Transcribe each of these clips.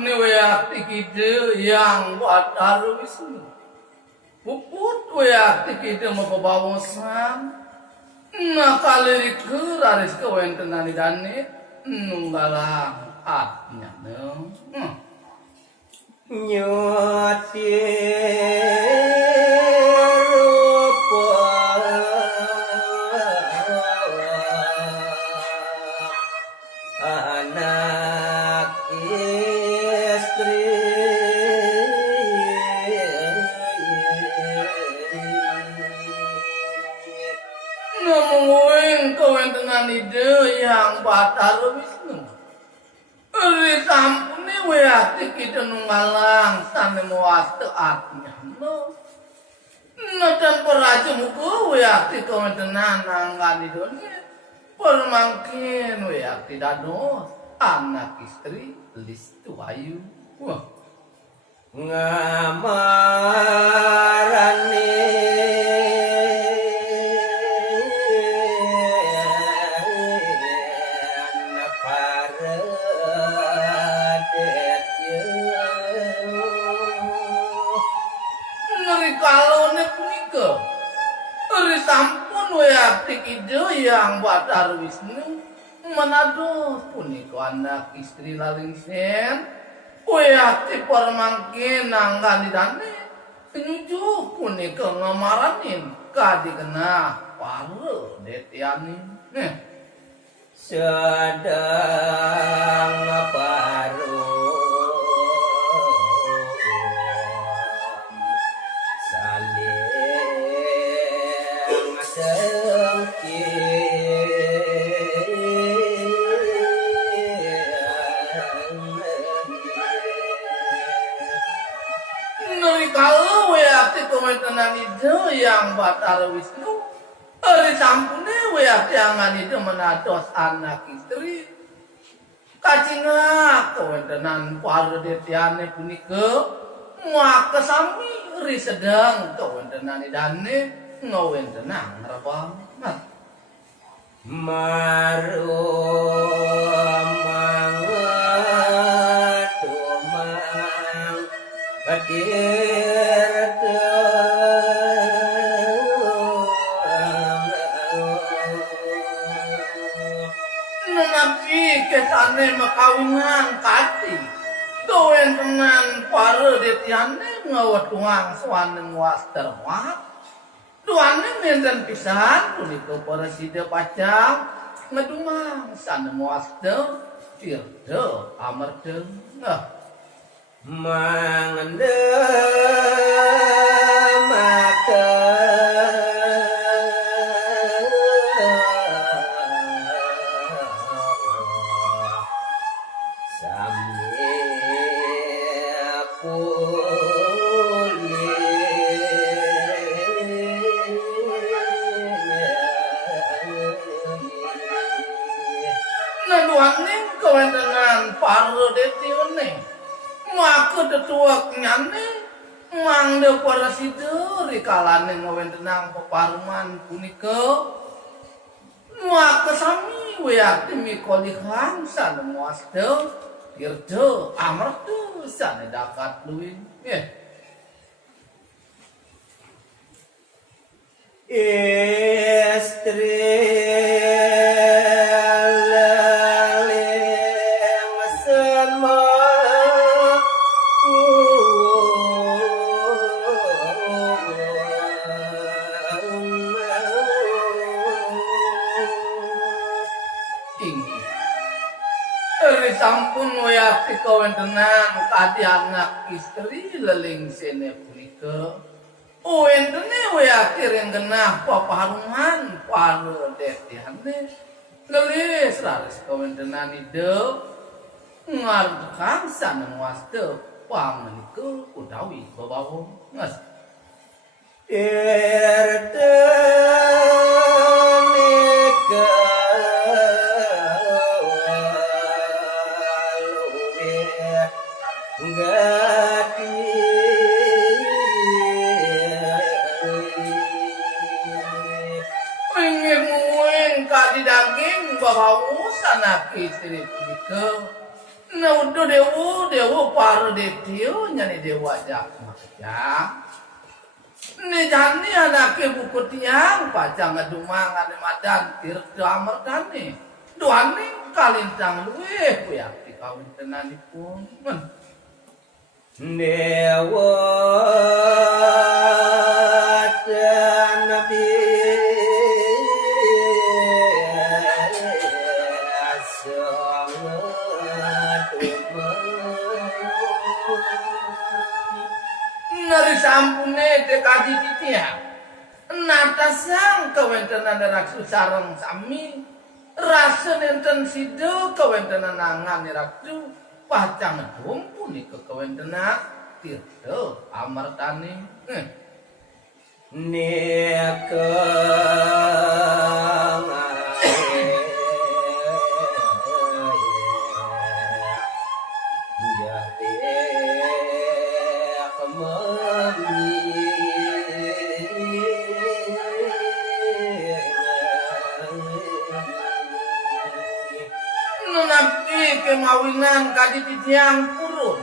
sampune wayah tikide yang batar Wisnu. Puput wayah tikide mapabawasan. Nakalirik raris kawentenani dane nunggalang atnya no. Anak istri Namuing kawentenan ide yang batar Wisnu. Eri sampune wayati kita nunggalang sane muaste atnya no. Natan peraja muka wayati kawentenan nanggani donya. Permangkin wayati dados anak istri listu ayu. Wah. ngamarane Ngeri kalone punika. Eri sampun wayati ide yang batar Wisnu. Manados punika anak istri lalingsen. Wayati permangkin nanggani dane. Penyujuk punika ngamaranin kadi kena pare detianin. sedang baru saling Nuri kalau wayati kawentenan ide yang batar Wisnu. Eri sampune wayati angan ide menados anak istri. Kacingak kawentenan para detiane punika. Maka sami eri sedang kawentenan idane ngawentenang rabang. marumang kadir Nenapi kesane makawinan kati. Kawentenan para detiane ngawetuang swaneng waster wak. Duane menten pisan punika para sida pacang ngedumang sane waster tirde amarde. Naduaning kawentenan para detione. Maka tetuak nyane mangde para sida rikalane ngawentenang peparuman punika. Maka sami wayati mikolihan sane muaste tirde amartu sane dakat luwih. istri Inggih. Eri sampun wayati kawentenan kadi anak istri lelingsene punika. Wentene wayati renggenah paparuman para detiane. Gelis raris kawentenan ide ngarepkan saneng waste pamenika utawi babawong. Daging bahaus anak istri punika Nah udah dewa para detio nyani dewa jakma ya. Ni jani anake buku tiang pacang ngedumangan madan tirta amardani. Duani kalintang luwe kuyakti kawin tenanipun. Dewa Nabi Nari sampune dekadi titiang. Natasang kawentenan raksu sarang sami. Rasa nenten sido kawentenan nangan raksu. Pacang dumpuni ke kawentenan tirto amartani. Neka Nunapi kemawinan kadi titiang purun.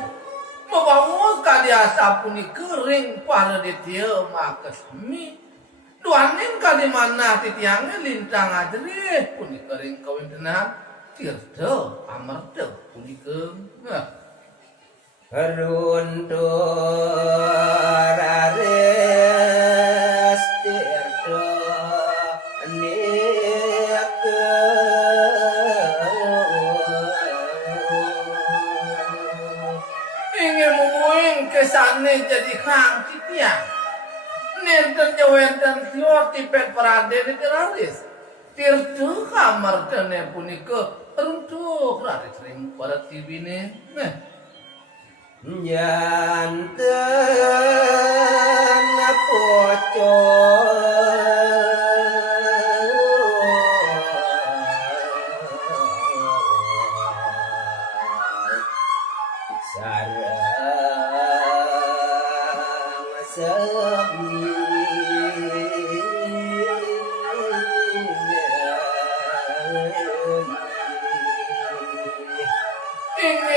Membawa kadi asapuni kering para ditia maka sami. Duanin kadi mana titiangnya lintang adrih puni kering kawin tenan. Tirta amarta puni keng. Runtur tirta Ingin menguing kesana jadi hang titiang. Nenten jawenten tior tipet perade di teralis. Tirta kamar tene punika untuk raris ring para tibine. Nyanten poco sarang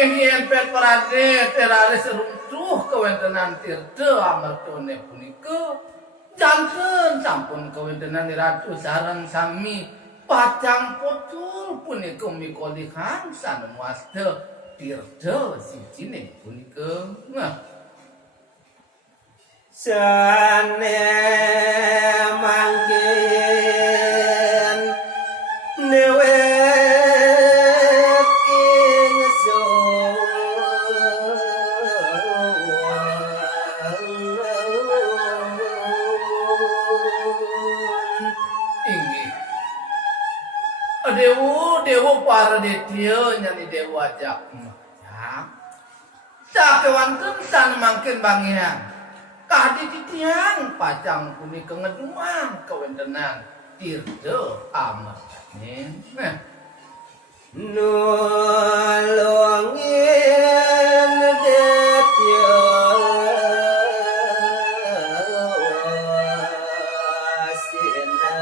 Ingin pet perade teralis runtuh kewentenan tirta amartone punika. Janten sampun kewentenan ratu sarang sami. Pacang potul punika mikoli hansan muasta tirta sijine punika. Sane mangkin newek ingsun Inggih. Dewa para detio nyani dewa jakma. Ya. Sakewanten san mangkin bangian. Kadi titiang pacang puni kengedumang kewentenan tirta amartane. nulungin detya sina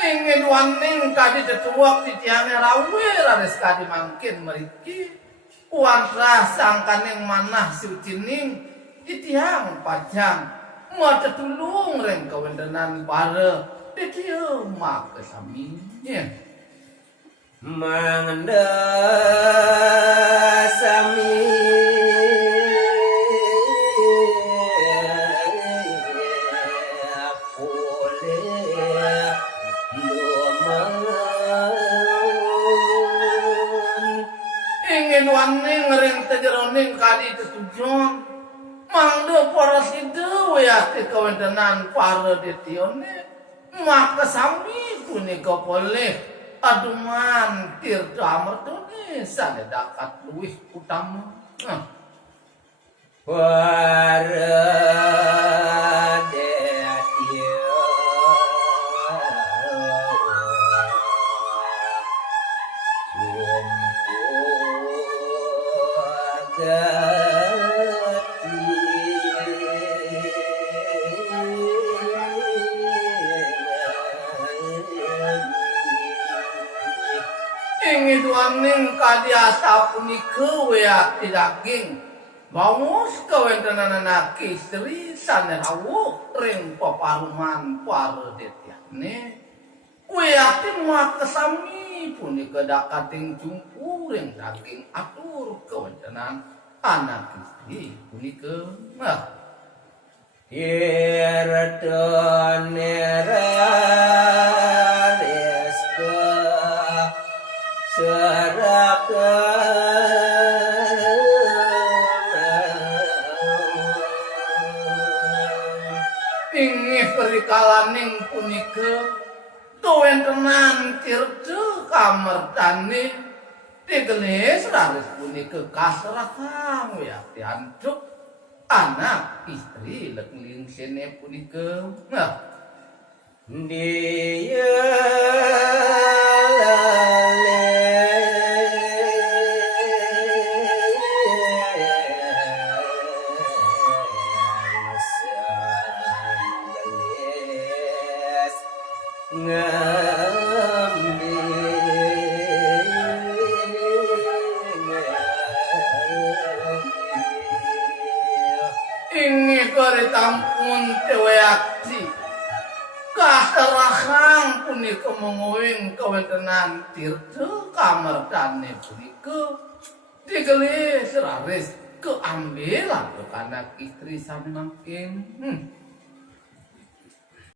Ingin waning kadi tetuak titiange rawe rares kadi mangkin meriki. Wantra sangkaning manah sucining titiang pacang. Mau tetulung reng kewendenan para titiang maka saminya. mangda sami Ingin waning ring tejeroning kadi tetujuan. Mangda para sido ya ke kewendenan para detione. Maka sami punika boleh aduman tirta amartone sadedakat luwih utama. Duaning kadiasa punika weak daging bangus kawentenan anak istri saner awuk ring paparuman paredetyane weak mak kesami punika dakating jumpu ring daging atur kawentenan anak istri punika ingih perikalaning punika kawentenan tirde kamerdane digelis raris punika kasrahang weak diantuk anak istri lekling sene punika dia ingih karitampun teweaksi kasarahang punika menguing kawentenan tirde kamerdane punika digelis raris keambilan anak istri sami mangkin